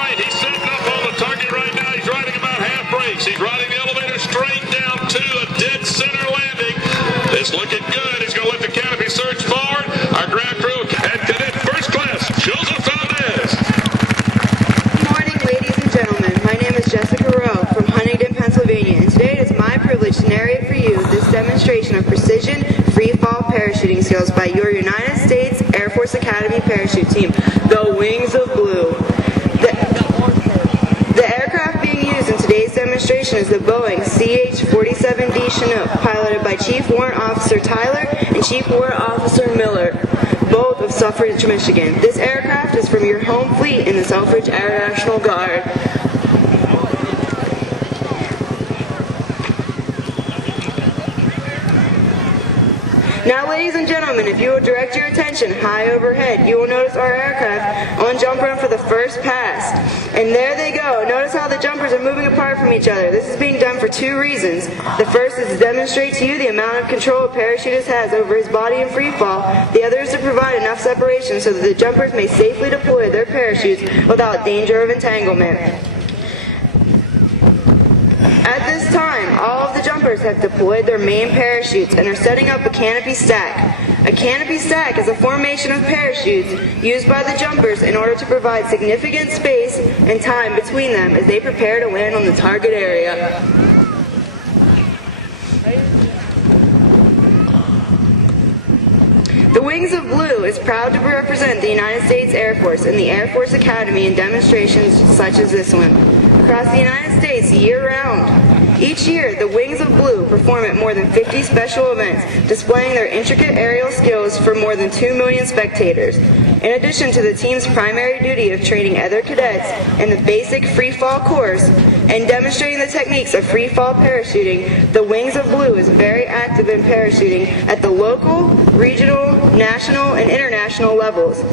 He's setting up on the target right now. He's riding about half brakes. He's riding the elevator straight down to a dead center landing. It's looking good. He's going to let the canopy surge forward. Our ground crew at cadet first class, Joseph Valdez. Good morning, ladies and gentlemen. My name is Jessica Rowe from Huntington, Pennsylvania, and today it is my privilege to narrate for you this demonstration of precision free-fall parachuting skills by your United States Air Force Academy parachute team, the Wings of Blue. The aircraft being used in today's demonstration is the Boeing CH-47 Chinook, piloted by Chief Warrant Officer Tyler and Chief Warrant Officer Miller, both of Selfridge, Michigan. This aircraft is from your home fleet in the Selfridge Air National Guard. Now, ladies and gentlemen, if you will direct your attention high overhead, you will notice our aircraft on jump run for the first pass. And there they go. Notice how the jumpers are moving apart from each other. This is being done for two reasons. The first is to demonstrate to you the amount of control a parachutist has over his body in free fall. The other is to provide enough separation so that the jumpers may safely deploy their parachutes without danger of entanglement. At this time, all of the jumpers have deployed their main parachutes and are setting up a canopy stack. A canopy stack is a formation of parachutes used by the jumpers in order to provide significant space and time between them as they prepare to land on the target area. The Wings of Blue is proud to represent the United States Air Force and the Air Force Academy in demonstrations such as this one across the United States year-round. Each year, the Wings of Blue perform at more than 50 special events, displaying their intricate aerial skills for more than 2 million spectators. In addition to the team's primary duty of training other cadets in the basic free fall course and demonstrating the techniques of free fall parachuting, the Wings of Blue is very active in parachuting at the local, regional, national, and international levels.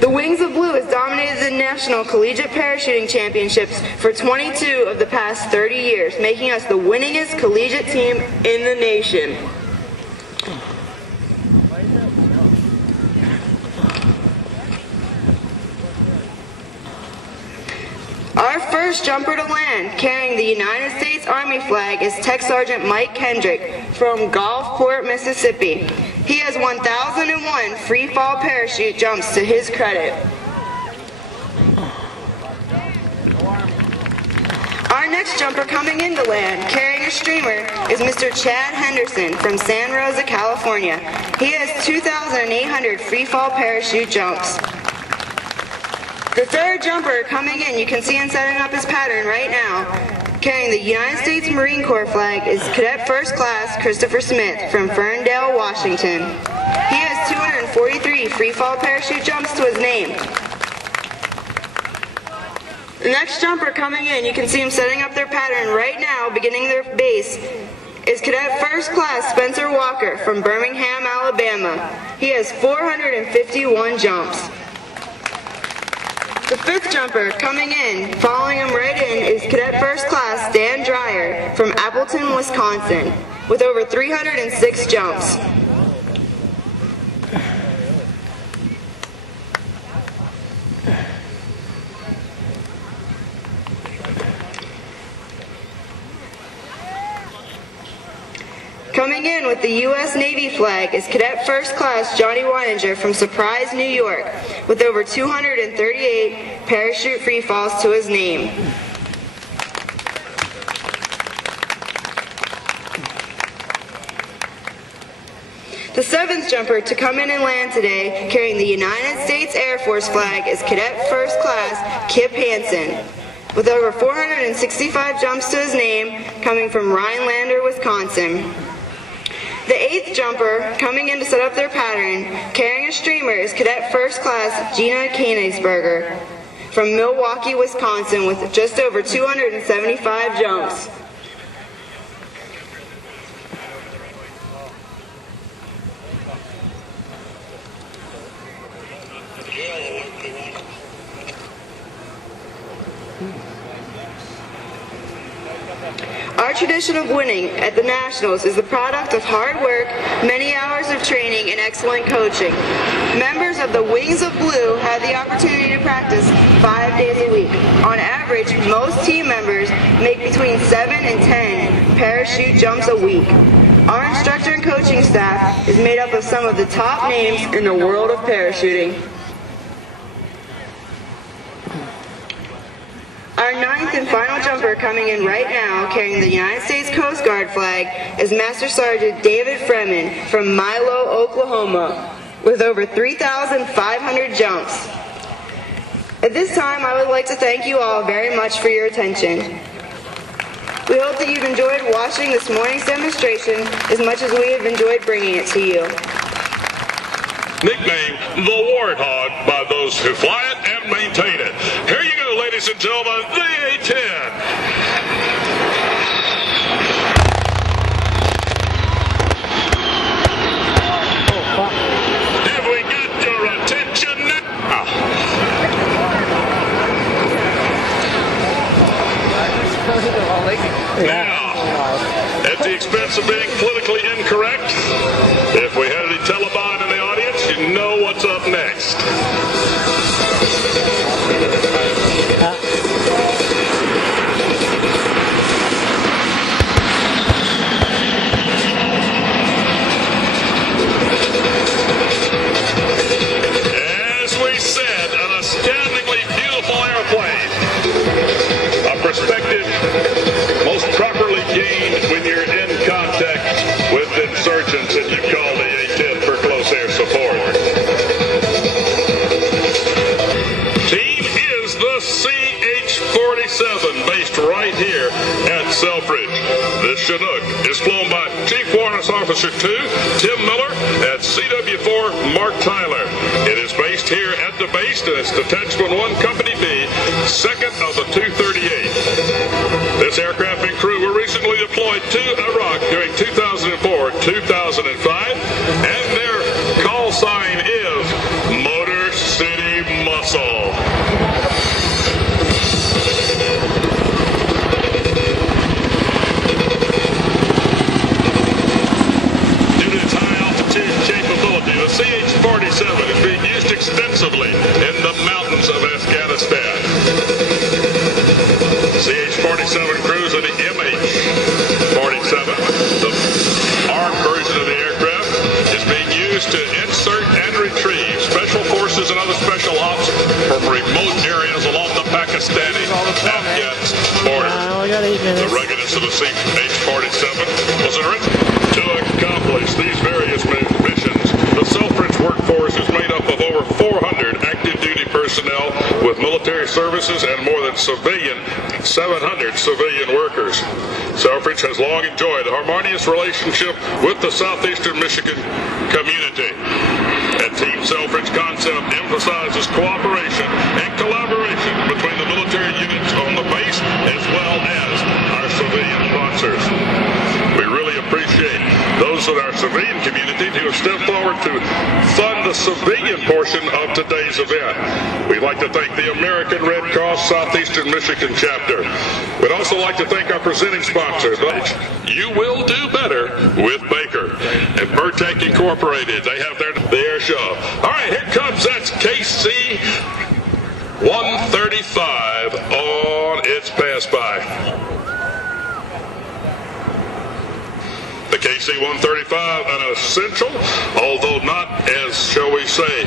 The Wings of Blue has dominated the National Collegiate Parachuting Championships for 22 of the past 30 years, making us the winningest collegiate team in the nation. Our first jumper to land, carrying the United States Army flag, is Tech Sergeant Mike Kendrick from Gulfport, Mississippi. He has 1,001 free fall parachute jumps to his credit. Our next jumper coming in to land, carrying a streamer, is Mr. Chad Henderson from San Rosa, California. He has 2,800 free fall parachute jumps. The third jumper coming in, you can see him setting up his pattern right now, carrying the United States Marine Corps flag, is Cadet First Class Christopher Smith from Ferndale, Washington. He has 243 free fall parachute jumps to his name. The next jumper coming in, you can see him setting up their pattern right now, beginning their base, is Cadet First Class Spencer Walker from Birmingham, Alabama. He has 451 jumps. The fifth jumper coming in, following him right in, is Cadet First Class Dan Dreyer from Appleton, Wisconsin, with over 306 jumps. Coming in with the U.S. Navy flag is Cadet First Class Johnny Weininger from Surprise, New York, with over 238 parachute free falls to his name. The seventh jumper to come in and land today, carrying the United States Air Force flag, is Cadet First Class Kip Hansen, with over 465 jumps to his name, coming from Rhinelander, Wisconsin. The eighth jumper coming in to set up their pattern, carrying a streamer, is Cadet First Class Gina Koenigsberger from Milwaukee, Wisconsin, with just over 275 jumps. Our tradition of winning at the Nationals is the product of hard work, many hours of training, and excellent coaching. Members of the Wings of Blue have the opportunity to practice 5 days a week. On average, most team members make between 7 and 10 parachute jumps a week. Our instructor and coaching staff is made up of some of the top names in the world of parachuting. Our 9th and final jumper coming in right now, carrying the United States Coast Guard flag, is Master Sergeant David Freeman from Milo, Oklahoma, with over 3,500 jumps. At this time, I would like to thank you all very much for your attention. We hope that you've enjoyed watching this morning's demonstration as much as we have enjoyed bringing it to you. Nicknamed the Warthog by those who fly it and maintain it. Here you go, ladies and gentlemen, the A-10. Have we got your attention now? Now, at the expense of being politically incorrect, if we had any Taliban in the audience, you know what's up next. As we said, an astoundingly beautiful airplane. A perspective most properly gained when you're in contact with insurgents and you call the A-10 for close air support. Team is the CH-47 based right here at Selfridge. This Chinook is flown by Chief Warrant Officer 2, Tim Miller, at CW4, Mark Tyler. It is based here at the base, and it's Detachment 1, Company B, second of the 238. This aircraft and crew were recently deployed to Iraq during 2004-2005, and their call sign is Motor City Muscle. Due to its high altitude capability, the CH-47 is being used extensively in the mountains of Afghanistan. CH-47 crews of the MH-47, the armed version of the aircraft, is being used to insert and retrieve special forces and other special ops from remote areas along the Pakistani-Afghan border. The ruggedness of the CH-47 was enriched to accomplish these various missions. The Selfridge workforce is made up of over 400 active duty personnel with military services and more than 700 civilian workers. Selfridge has long enjoyed a harmonious relationship with the southeastern Michigan community. And Team Selfridge concept emphasizes cooperation and collaboration between the military units on the base as well as our civilian sponsors. We really appreciate those in our civilian community who have stepped forward to fund the civilian portion of today's event. We'd like to thank the American Red Cross Southeastern Michigan chapter. We'd also like to thank our presenting sponsors. You will do better with Baker and Burtech Incorporated. They have the Airshow. All right, here comes that KC-135 on its pass-by. The KC-135, an essential, although not as, shall we say,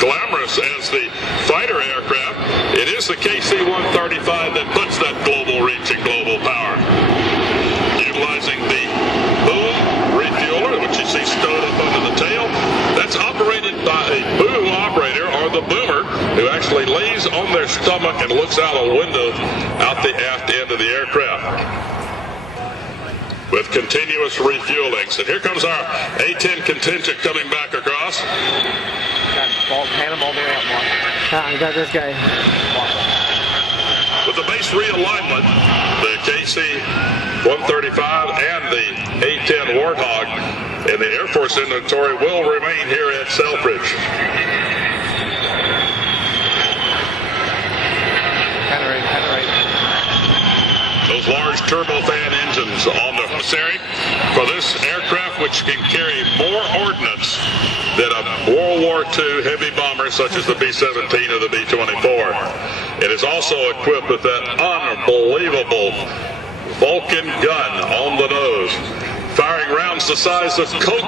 glamorous as the fighter aircraft, it is the KC-135 that puts that global reach and global power. Utilizing the boom refueler, which you see stowed up under the tail, that's operated by a boom operator, or the boomer, who actually lays on their stomach and looks out a window out the aft end of the aircraft, with continuous refuelings. And here comes our A-10 contingent coming back across. Hand him all the way up, Mark. I got this guy. With the base realignment, the KC-135 and the A-10 Warthog in the Air Force inventory will remain here at Selfridge. Kind of right. Those large turbofan engines engines on the series for this aircraft, which can carry more ordnance than a World War II heavy bomber such as the B-17 or the B-24. It is also equipped with that unbelievable Vulcan gun on the nose, firing rounds the size of Coke